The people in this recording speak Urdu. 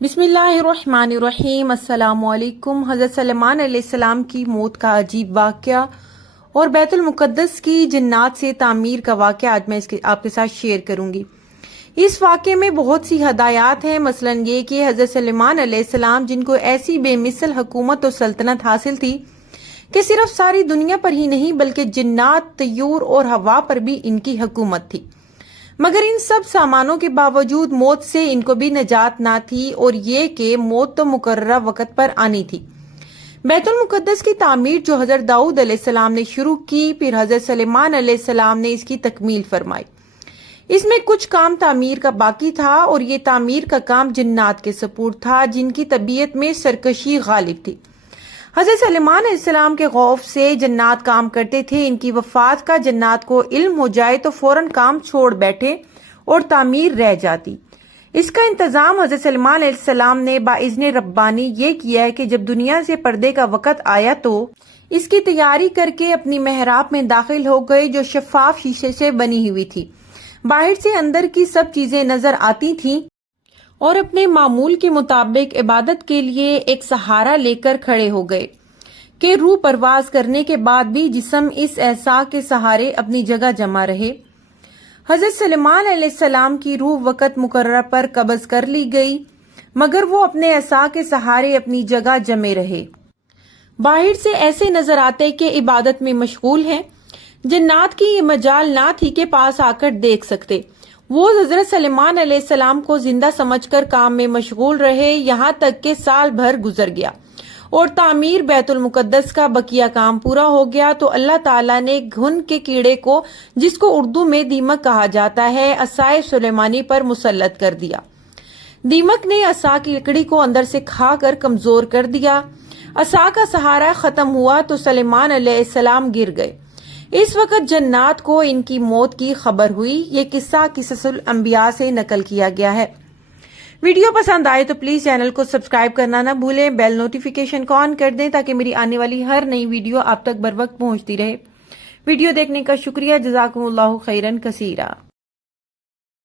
بسم اللہ الرحمن الرحیم۔ السلام علیکم۔ حضرت سلیمان علیہ السلام کی موت کا عجیب واقعہ اور بیت المقدس کی جنات سے تعمیر کا واقعہ آج میں آپ کے ساتھ شیئر کروں گی۔ اس واقعے میں بہت سی ہدایات ہیں، مثلا یہ کہ حضرت سلیمان علیہ السلام جن کو ایسی بے مثل حکومت و سلطنت حاصل تھی کہ صرف ساری دنیا پر ہی نہیں بلکہ جنات، طیور اور ہوا پر بھی ان کی حکومت تھی، مگر ان سب سامانوں کے باوجود موت سے ان کو بھی نجات نہ تھی، اور یہ کہ موت تو مقررہ وقت پر آنی تھی۔ بیت المقدس کی تعمیر جو حضرت داؤد علیہ السلام نے شروع کی، پھر حضرت سلیمان علیہ السلام نے اس کی تکمیل فرمائی۔ اس میں کچھ کام تعمیر کا باقی تھا، اور یہ تعمیر کا کام جنات کے سپرد تھا جن کی طبیعت میں سرکشی غالب تھی۔ حضرت سلیمان علیہ السلام کے خوف سے جنات کام کرتے تھے، ان کی وفات کا جنات کو علم ہو جائے تو فوراً کام چھوڑ بیٹھے اور تعمیر رہ جاتی۔ اس کا انتظام حضرت سلیمان علیہ السلام نے باذن ربانی یہ کیا ہے کہ جب دنیا سے پردے کا وقت آیا تو اس کی تیاری کر کے اپنی محراب میں داخل ہو گئے جو شفاف شیشے سے بنی ہوئی تھی۔ باہر سے اندر کی سب چیزیں نظر آتی تھیں، اور اپنے معمول کے مطابق عبادت کے لیے ایک سہارا لے کر کھڑے ہو گئے کہ روح پرواز کرنے کے بعد بھی جسم اس عصا کے سہارے اپنی جگہ جمع رہے۔ حضرت سلیمان علیہ السلام کی روح وقت مقررہ پر قبض کر لی گئی، مگر وہ اپنے عصا کے سہارے اپنی جگہ جمے رہے۔ باہر سے ایسے نظر آتے کہ عبادت میں مشغول ہیں۔ جنات کی یہ مجال نہ تھی کہ پاس آ کر دیکھ سکتے۔ وہ حضرت سلیمان علیہ السلام کو زندہ سمجھ کر کام میں مشغول رہے، یہاں تک کہ سال بھر گزر گیا اور تعمیر بیت المقدس کا بقیہ کام پورا ہو گیا تو اللہ تعالیٰ نے گھن کے کیڑے کو، جس کو اردو میں دیمک کہا جاتا ہے، عصائے سلیمانی پر مسلط کر دیا۔ دیمک نے عصا کی لکڑی کو اندر سے کھا کر کمزور کر دیا۔ عصا کا سہارا ختم ہوا تو سلیمان علیہ السلام گر گئے۔ اس وقت جنات کو ان کی موت کی خبر ہوئی۔ یہ قصہ قصص الانبیاء سے نقل کیا گیا ہے۔ ویڈیو پسند آئے تو پلیز چینل کو سبسکرائب کرنا نہ بھولیں، بیل نوٹیفیکیشن کو آن کر دیں تاکہ میری آنے والی ہر نئی ویڈیو آپ تک بر وقت پہنچتی رہے۔ ویڈیو دیکھنے کا شکریہ۔ جزاکم اللہ خیرن کثیرا۔